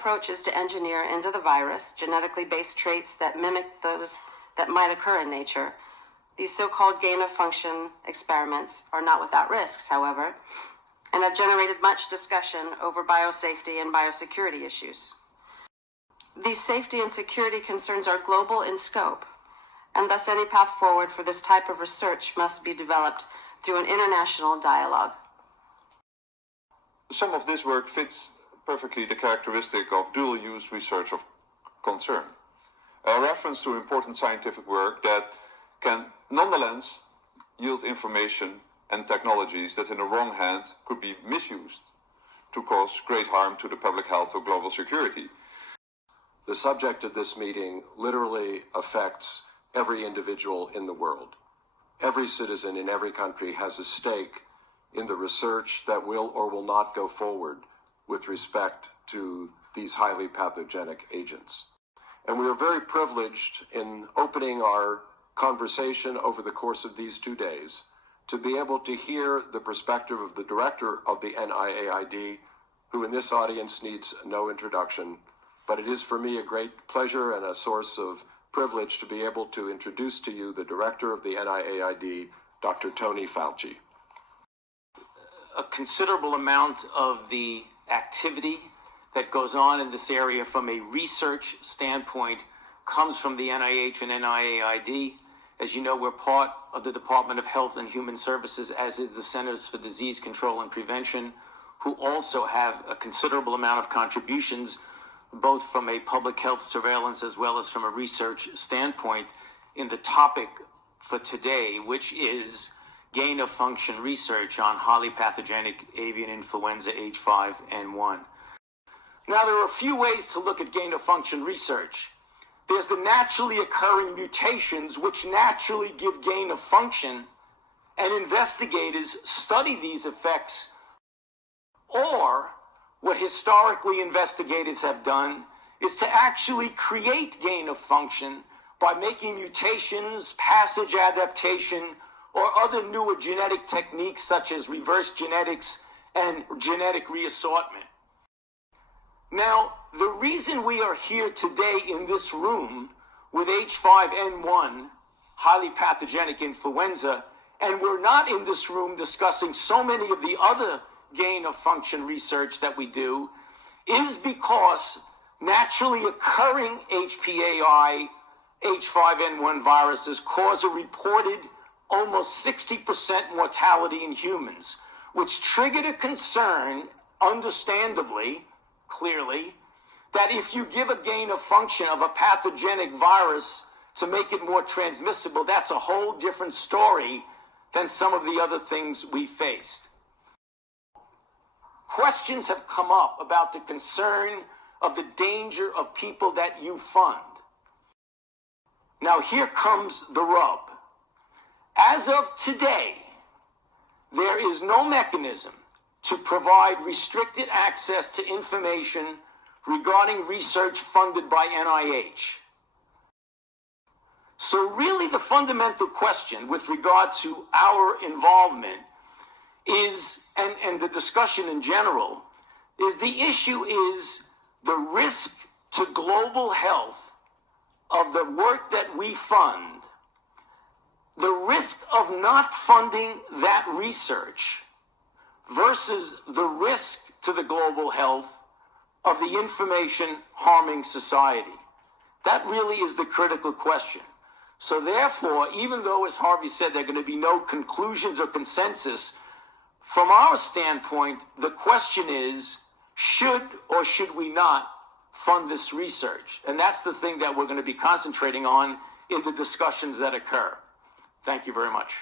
approach is to engineer into the virus genetically based traits that mimic those that might occur in nature. These so-called gain-of-function experiments are not without risks, however, and have generated much discussion over biosafety and biosecurity issues. These safety and security concerns are global in scope, and thus any path forward for this type of research must be developed through an international dialogue. Some of this work fits perfectly the characteristic of dual-use research of concern, a reference to important scientific work that can nonetheless yield information and technologies that in the wrong hand could be misused to cause great harm to the public health or global security. The subject of this meeting literally affects every individual in the world. Every citizen in every country has a stake in the research that will or will not go forward with respect to these highly pathogenic agents. And we are very privileged in opening our conversation over the course of these 2 days to be able to hear the perspective of the director of the NIAID, who in this audience needs no introduction. But it is for me a great pleasure and a source of privilege to be able to introduce to you the director of the NIAID, Dr. Tony Fauci. A considerable amount of the activity that goes on in this area from a research standpoint comes from the NIH and NIAID. As you know, we're part of the Department of Health and Human Services, as is the Centers for Disease Control and Prevention, who also have a considerable amount of contributions, both from a public health surveillance as well as from a research standpoint, in the topic for today, which is gain-of-function research on highly pathogenic avian influenza H5N1. Now, there are a few ways to look at gain-of-function research. There's the naturally occurring mutations which naturally give gain of function, and investigators study these effects. Or what historically investigators have done is to actually create gain of function by making mutations, passage adaptation, or other newer genetic techniques such as reverse genetics and genetic reassortment. Now, the reason we are here today in this room with H5N1, highly pathogenic influenza, and we're not in this room discussing so many of the other gain-of-function research that we do, is because naturally occurring HPAI, H5N1 viruses cause a reported almost 60% mortality in humans, which triggered a concern, understandably, clearly, that if you give a gain of function of a pathogenic virus to make it more transmissible, that's a whole different story than some of the other things we faced. Questions have come up about the concern of the danger of people that you fund. Now here comes the rub. As of today, there is no mechanism to provide restricted access to information regarding research funded by NIH. So really the fundamental question with regard to our involvement is, and the discussion in general, is the issue is the risk to global health of the work that we fund, the risk of not funding that research versus the risk to the global health of the information harming society. That really is the critical question. So therefore, even though, as Harvey said, there are going to be no conclusions or consensus, from our standpoint, the question is, should or should we not fund this research? And that's the thing that we're going to be concentrating on in the discussions that occur. Thank you very much.